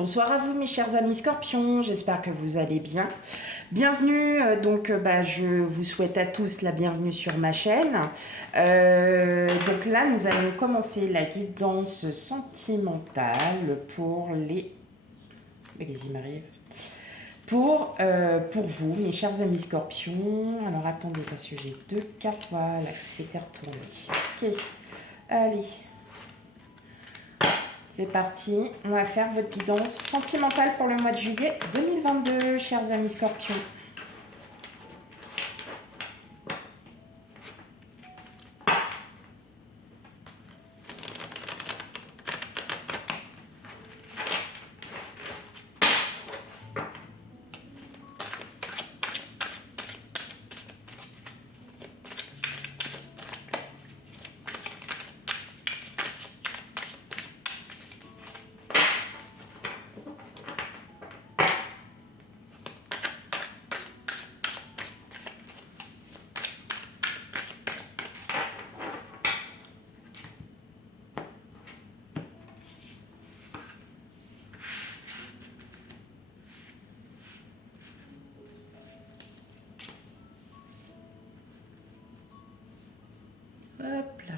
Bonsoir à vous mes chers amis scorpions, j'espère que vous allez bien. Bienvenue, je vous souhaite à tous la bienvenue sur ma chaîne. Donc là nous allons commencer la guidance sentimentale pour les... Qu'est-ce m'arrive pour vous mes chers amis scorpions. Alors attendez parce que j'ai deux cartes, voilà, qui s'étaient retournées. Ok, allez. C'est parti, on va faire votre guidance sentimentale pour le mois de juillet 2022, chers amis scorpions. Hop là.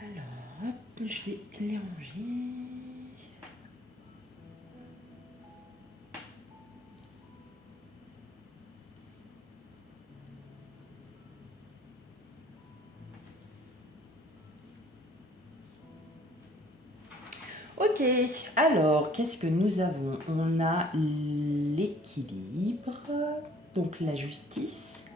Alors, hop, je vais les ranger. Ok, alors qu'est-ce que nous avons? On a l'équilibre, donc la justice,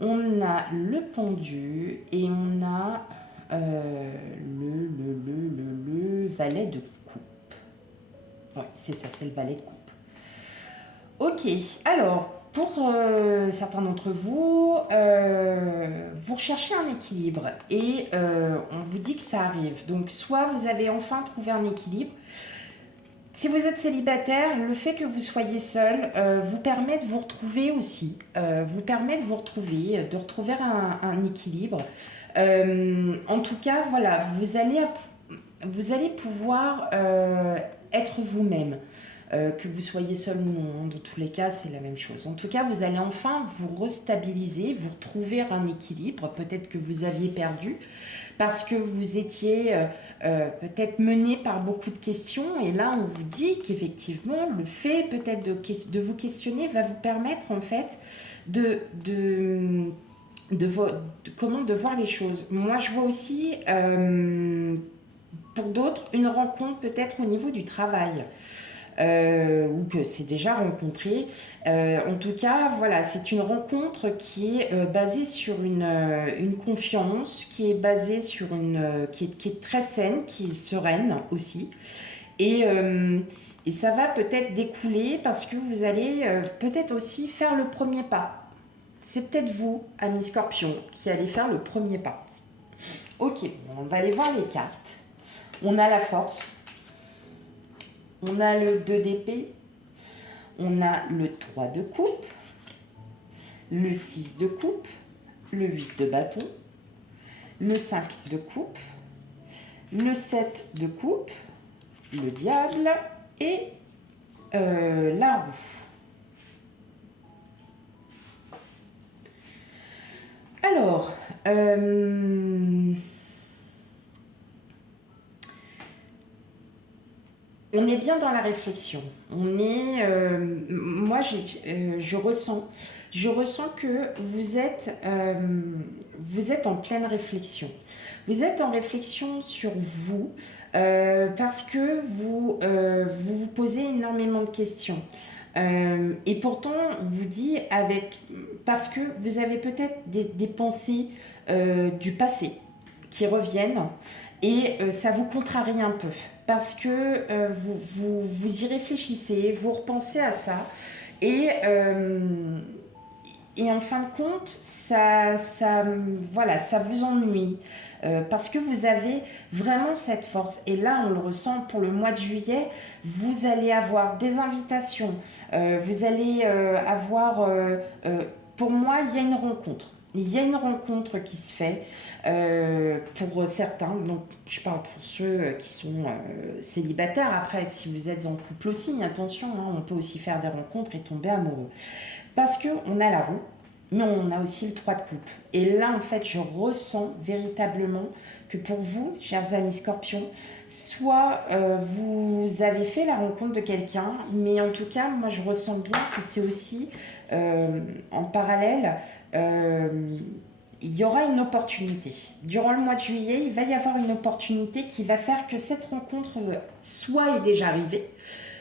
on a le pendu et on a le valet de coupe. Ouais, c'est ça, c'est le valet de coupe. Ok, alors pour certains d'entre vous, vous recherchez un équilibre et on vous dit que ça arrive. Donc soit vous avez enfin trouvé un équilibre. Si vous êtes célibataire, le fait que vous soyez seul vous permet de vous retrouver aussi, vous permet de vous retrouver, de retrouver un équilibre. En tout cas, voilà, vous allez pouvoir être vous-même. Que vous soyez seul ou non, dans tous les cas, c'est la même chose. En tout cas, vous allez enfin vous restabiliser, vous retrouver un équilibre, peut-être que vous aviez perdu, parce que vous étiez peut-être mené par beaucoup de questions, et là, on vous dit qu'effectivement, le fait peut-être de vous questionner va vous permettre, en fait, de voir les choses. Moi, je vois aussi, pour d'autres, une rencontre peut-être au niveau du travail. Ou que c'est déjà rencontré. En tout cas, voilà, c'est une rencontre qui est basée sur une confiance, qui est basée sur qui est très saine, qui est sereine aussi. Et ça va peut-être découler parce que vous allez peut-être aussi faire le premier pas. C'est peut-être vous, amis scorpions, qui allez faire le premier pas. Ok, on va aller voir les cartes. On a la force. On a le 2 d'épée, on a le 3 de coupe, le 6 de coupe, le 8 de bâton, le 5 de coupe, le 7 de coupe, le diable et la roue. Alors, on est bien dans la réflexion. On est, moi, je ressens que vous êtes en pleine réflexion. Vous êtes en réflexion sur vous parce que vous posez énormément de questions. Et pourtant, on vous dit parce que vous avez peut-être des pensées du passé qui reviennent et ça vous contrarie un peu. parce que vous y réfléchissez, vous repensez à ça, et, et en fin de compte, voilà, ça vous ennuie. Parce que vous avez vraiment cette force. Et là, on le ressent pour le mois de juillet, vous allez avoir des invitations, vous allez avoir... pour moi, il y a une rencontre. Il y a une rencontre qui se fait pour certains. Donc, je parle pour ceux qui sont célibataires. Après, si vous êtes en couple aussi, attention, hein, on peut aussi faire des rencontres et tomber amoureux. Parce qu'on a la roue, mais on a aussi le 3 de coupe. Et là, en fait, je ressens véritablement que pour vous, chers amis scorpions, soit vous avez fait la rencontre de quelqu'un, mais en tout cas, moi, je ressens bien que c'est aussi en parallèle, il y aura une opportunité. Durant le mois de juillet, il va y avoir une opportunité qui va faire que cette rencontre soit est déjà arrivée,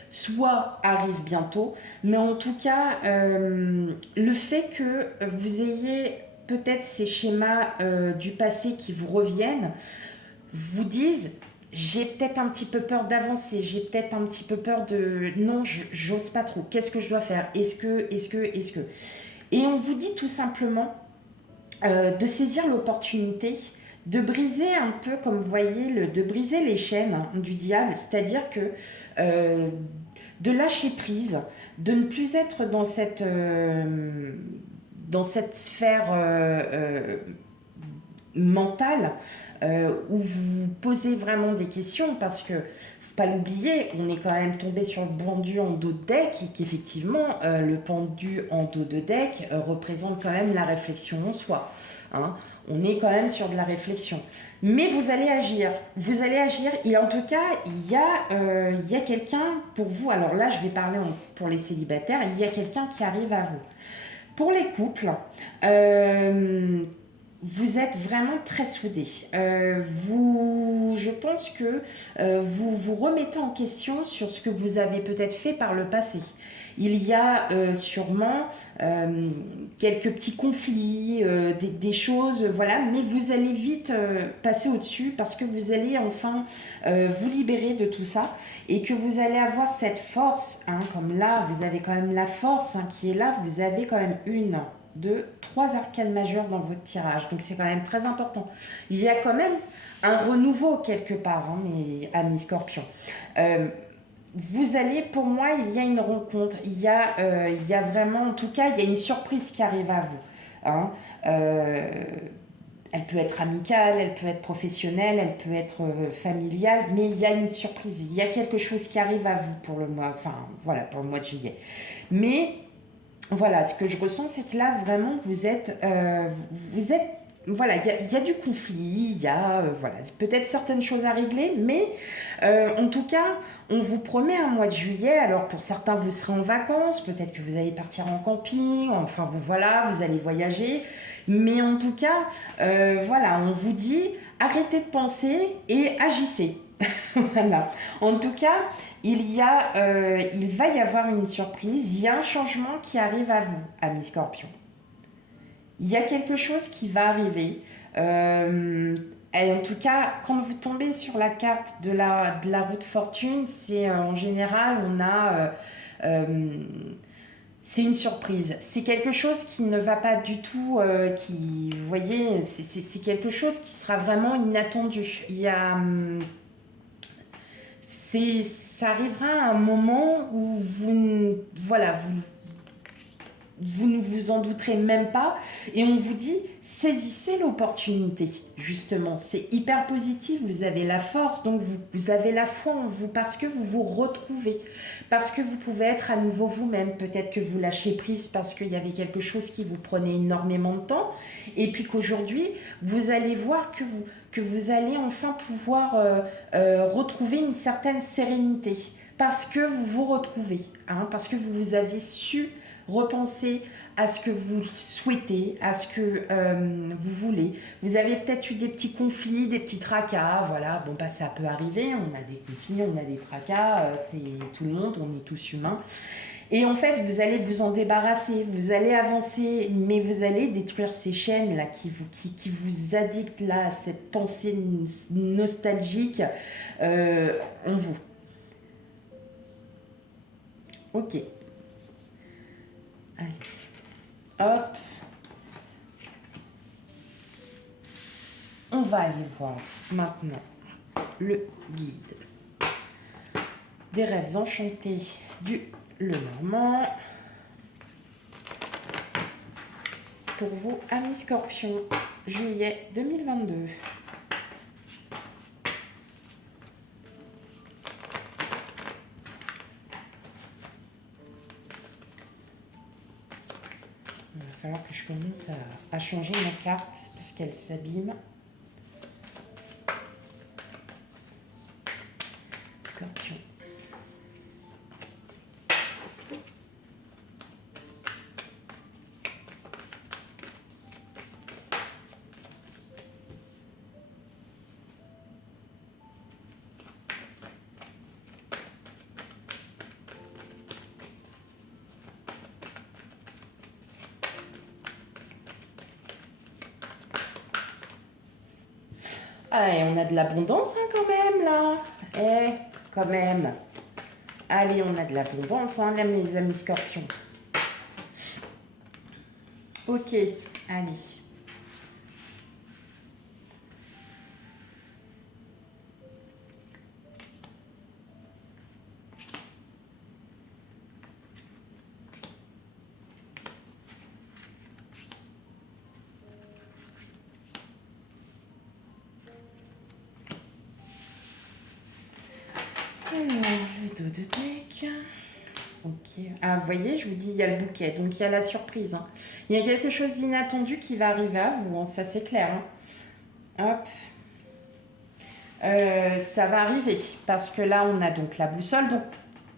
soit arrive bientôt, mais en tout cas, le fait que vous ayez peut-être ces schémas du passé qui vous reviennent, vous disent, j'ai peut-être un petit peu peur d'avancer, j'ai peut-être un petit peu peur de... Non, j'ose pas trop, qu'est-ce que je dois faire? Est-ce que... Et on vous dit tout simplement de saisir l'opportunité, de briser un peu, comme vous voyez, de briser les chaînes du diable, c'est-à-dire que de lâcher prise, de ne plus être dans cette sphère mentale où vous posez vraiment des questions, parce que faut pas l'oublier, on est quand même tombé sur le pendu en dos de deck, et qu'effectivement le pendu en dos de deck représente quand même la réflexion en soi, hein. On est quand même sur de la réflexion. Mais vous allez agir, et en tout cas, il y a quelqu'un pour vous. Alors là, je vais parler pour les célibataires, il y a quelqu'un qui arrive à vous. Pour les couples, vous êtes vraiment très soudés. Je pense que vous vous remettez en question sur ce que vous avez peut-être fait par le passé. Il y a sûrement quelques petits conflits, des choses, voilà, mais vous allez vite passer au-dessus, parce que vous allez enfin vous libérer de tout ça, et que vous allez avoir cette force, hein, comme là, vous avez quand même la force qui est là, vous avez quand même 3 arcanes majeures dans votre tirage, donc c'est quand même très important. Il y a quand même un renouveau quelque part, hein, mes amis scorpions. Vous allez, pour moi, il y a une rencontre, il y a vraiment, en tout cas, il y a une surprise qui arrive à vous, hein. Elle peut être amicale, elle peut être professionnelle, elle peut être familiale, mais il y a une surprise, il y a quelque chose qui arrive à vous pour le mois, enfin, voilà, pour le mois de juillet. Mais voilà, ce que je ressens, c'est que là, vraiment, vous êtes voilà, il y a du conflit, il y a voilà, peut-être certaines choses à régler, mais en tout cas, on vous promet un mois de juillet. Alors pour certains, vous serez en vacances, peut-être que vous allez partir en camping, enfin voilà, vous allez voyager, mais en tout cas, voilà, on vous dit, arrêtez de penser et agissez. Voilà. En tout cas, il va y avoir une surprise, il y a un changement qui arrive à vous, amis scorpions. Il y a quelque chose qui va arriver. Et en tout cas, quand vous tombez sur la carte de la roue de fortune, c'est en général, c'est une surprise. C'est quelque chose qui ne va pas du tout, vous voyez, c'est quelque chose qui sera vraiment inattendu. Ça arrivera à un moment où vous ne vous en douterez même pas, et on vous dit, saisissez l'opportunité, justement, c'est hyper positif, vous avez la force, donc vous avez la foi en vous, parce que vous vous retrouvez, parce que vous pouvez être à nouveau vous-même, peut-être que vous lâchez prise parce qu'il y avait quelque chose qui vous prenait énormément de temps, et puis qu'aujourd'hui, vous allez voir que vous allez enfin pouvoir retrouver une certaine sérénité, parce que vous vous retrouvez, hein, parce que vous avez su repenser à ce que vous souhaitez, à ce que vous voulez. Vous avez peut-être eu des petits conflits, des petits tracas, voilà, bon, ça peut arriver, on a des conflits, on a des tracas, c'est tout le monde, on est tous humains. Et en fait, vous allez vous en débarrasser, vous allez avancer, mais vous allez détruire ces chaînes-là qui vous addictent là, à cette pensée nostalgique en vous. Ok. Allez. Hop. On va aller voir maintenant le guide des rêves enchantés du Lenormand pour vous, amis Scorpions, juillet 2022. Il va falloir que je commence à changer ma carte parce qu'elle s'abîme. Scorpion. Ah, et on a de l'abondance hein, quand même là. Quand même. Allez, on a de l'abondance, hein, les amis Scorpions. Ok, allez. Alors, le dos de deck. Ok. Ah, vous voyez, je vous dis, il y a le bouquet, donc il y a la surprise. Hein. Il y a quelque chose d'inattendu qui va arriver à vous, hein, ça c'est clair. Hein. Hop. Ça va arriver, parce que là, on a donc la boussole, donc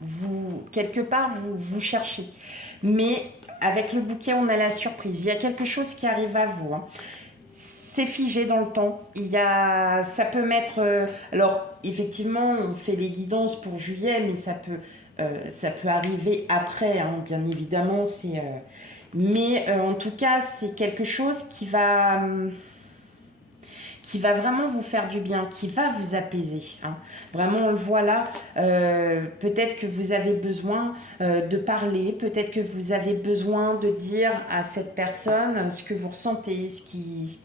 vous, quelque part, vous cherchez. Mais avec le bouquet, on a la surprise. Il y a quelque chose qui arrive à vous. Hein. C'est figé dans le temps. Ça peut mettre... alors, effectivement, on fait les guidances pour juillet, mais ça peut arriver après, hein, bien évidemment. Mais en tout cas, c'est quelque chose qui va vraiment vous faire du bien, qui va vous apaiser. Hein. Vraiment, on le voit là. Peut-être que vous avez besoin de parler, peut-être que vous avez besoin de dire à cette personne ce que vous ressentez, ce qui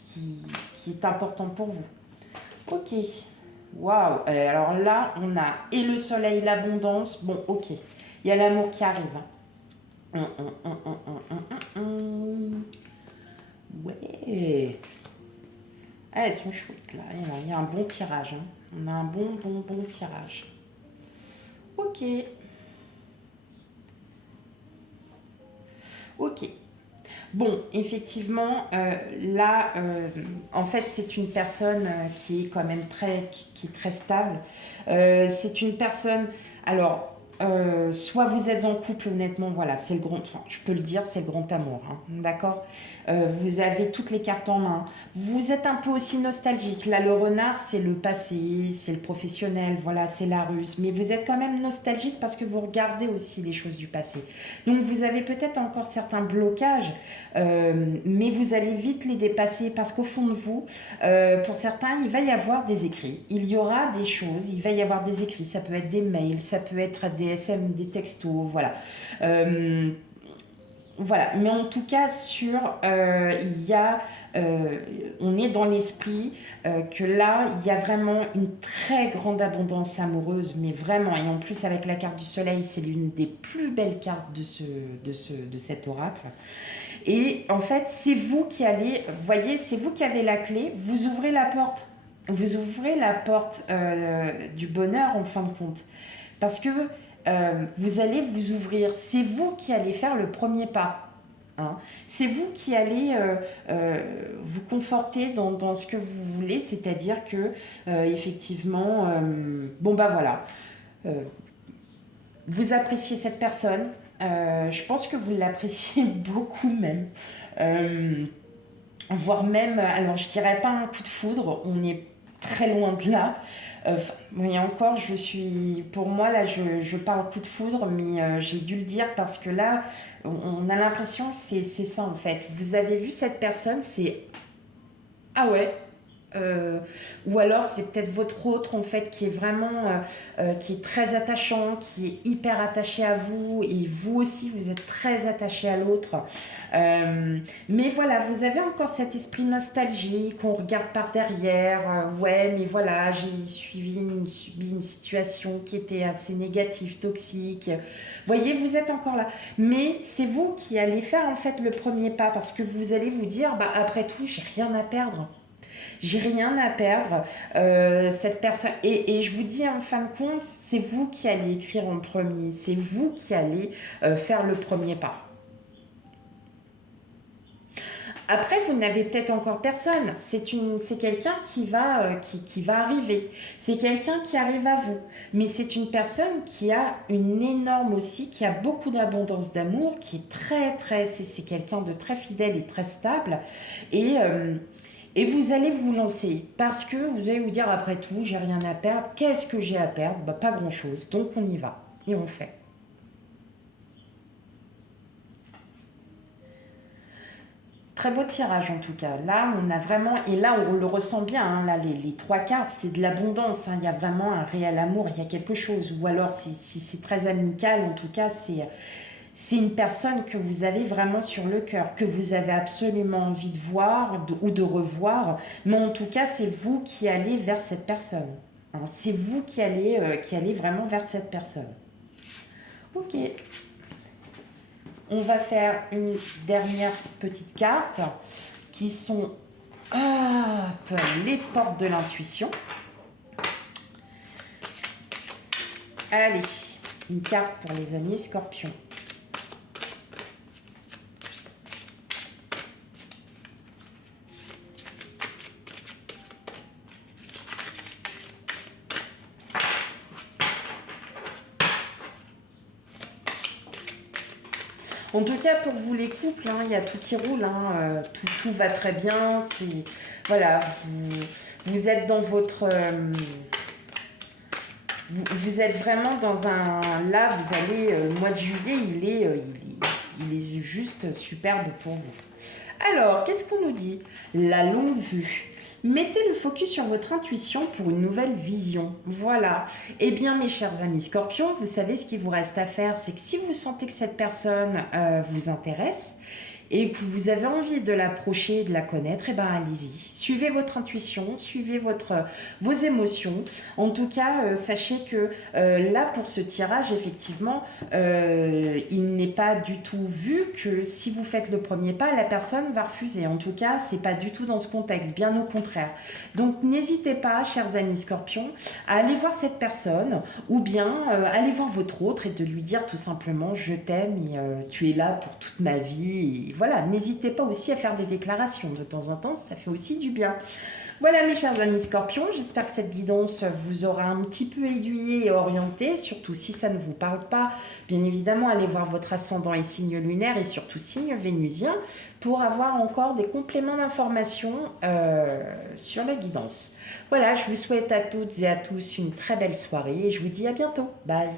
est important pour vous. Ok. Waouh. Alors là, on a et le soleil, l'abondance. Bon, ok. Il y a l'amour qui arrive. Ouais. Ah, elles sont chouettes là. Il y a un bon tirage. Hein. On a un bon tirage. Ok. Ok. Bon, effectivement, là, en fait, c'est une personne qui est quand même qui est très stable. C'est une personne, alors, soit vous êtes en couple, honnêtement, voilà, c'est le grand, enfin, je peux le dire, c'est le grand amour, hein, d'accord. Vous avez toutes les cartes en main. Vous êtes un peu aussi nostalgique. Là, le renard, c'est le passé, c'est le professionnel, voilà, c'est la ruse. Mais vous êtes quand même nostalgique parce que vous regardez aussi les choses du passé. Donc, vous avez peut-être encore certains blocages, mais vous allez vite les dépasser parce qu'au fond de vous, pour certains, il va y avoir des écrits. Il y aura des choses, il va y avoir des écrits. Ça peut être des mails, ça peut être des SM, des textos, voilà. Voilà, mais en tout cas, on est dans l'esprit que là, il y a vraiment une très grande abondance amoureuse, mais vraiment, et en plus avec la carte du soleil, c'est l'une des plus belles cartes de cet oracle. Et en fait, c'est vous qui allez, vous voyez, c'est vous qui avez la clé, vous ouvrez la porte. Vous ouvrez la porte du bonheur en fin de compte. Parce que vous allez vous ouvrir. C'est vous qui allez faire le premier pas. Hein. C'est vous qui allez vous conforter dans ce que vous voulez, c'est-à-dire que effectivement, bon bah voilà, vous appréciez cette personne. Je pense que vous l'appréciez beaucoup même. Voire même, alors je dirais pas un coup de foudre, on est très loin de là. Et encore, pour moi, là, je parle coup de foudre, mais j'ai dû le dire parce que là, on a l'impression que c'est ça en fait. Vous avez vu cette personne, c'est ah ouais. Euh, ou alors c'est peut-être votre autre en fait qui est vraiment qui est très attachant, qui est hyper attaché à vous et vous aussi vous êtes très attaché à l'autre. Mais voilà, vous avez encore cet esprit nostalgique, on regarde par derrière, ouais mais voilà j'ai subi une situation qui était assez négative, toxique. Voyez, vous êtes encore là. Mais c'est vous qui allez faire en fait le premier pas parce que vous allez vous dire, bah après tout j'ai rien à perdre. J'ai rien à perdre. Cette personne et je vous dis en fin de compte, c'est vous qui allez écrire en premier, c'est vous qui allez faire le premier pas. Après, vous n'avez peut-être encore personne. C'est quelqu'un qui va arriver. C'est quelqu'un qui arrive à vous. Mais c'est une personne qui a une énorme aussi, qui a beaucoup d'abondance d'amour, qui est c'est quelqu'un de très fidèle et très stable. Et, euh, et vous allez vous lancer parce que vous allez vous dire après tout, j'ai rien à perdre. Qu'est-ce que j'ai à perdre? Bah, pas grand-chose. Donc on y va et on fait. Très beau tirage en tout cas. Là, on a vraiment, et là, on le ressent bien, hein, là, les trois cartes, c'est de l'abondance, hein, il y a vraiment un réel amour, il y a quelque chose. Ou alors, si c'est très amical, en tout cas, c'est une personne que vous avez vraiment sur le cœur, que vous avez absolument envie de voir ou de revoir. Mais en tout cas, c'est vous qui allez vers cette personne. Hein. C'est vous qui allez vraiment vers cette personne. Ok. On va faire une dernière petite carte qui sont les portes de l'intuition. Allez, une carte pour les amis scorpions. En tout cas, pour vous les couples, hein, il y a tout qui roule, hein, tout va très bien. Voilà, vous êtes dans votre, vous êtes vraiment dans un, là, vous allez, le mois de juillet, il est juste superbe pour vous. Alors, qu'est-ce qu'on nous dit? La longue vue. Mettez le focus sur votre intuition pour une nouvelle vision. Voilà. Eh bien, mes chers amis scorpions, vous savez ce qu'il vous reste à faire, c'est que si vous sentez que cette personne vous intéresse et que vous avez envie de l'approcher, de la connaître, eh ben allez-y. Suivez votre intuition, suivez vos émotions. En tout cas, sachez que là, pour ce tirage, effectivement, il n'est pas du tout vu que si vous faites le premier pas, la personne va refuser. En tout cas, c'est pas du tout dans ce contexte, bien au contraire. Donc, n'hésitez pas, chers amis scorpions, à aller voir cette personne ou bien aller voir votre autre et de lui dire tout simplement je t'aime et tu es là pour toute ma vie. Et voilà, n'hésitez pas aussi à faire des déclarations de temps en temps, ça fait aussi du bien. Voilà mes chers amis scorpions, j'espère que cette guidance vous aura un petit peu aiguillé et orienté, surtout si ça ne vous parle pas. Bien évidemment, allez voir votre ascendant et signe lunaire et surtout signe vénusien pour avoir encore des compléments d'informations sur la guidance. Voilà, je vous souhaite à toutes et à tous une très belle soirée et je vous dis à bientôt. Bye.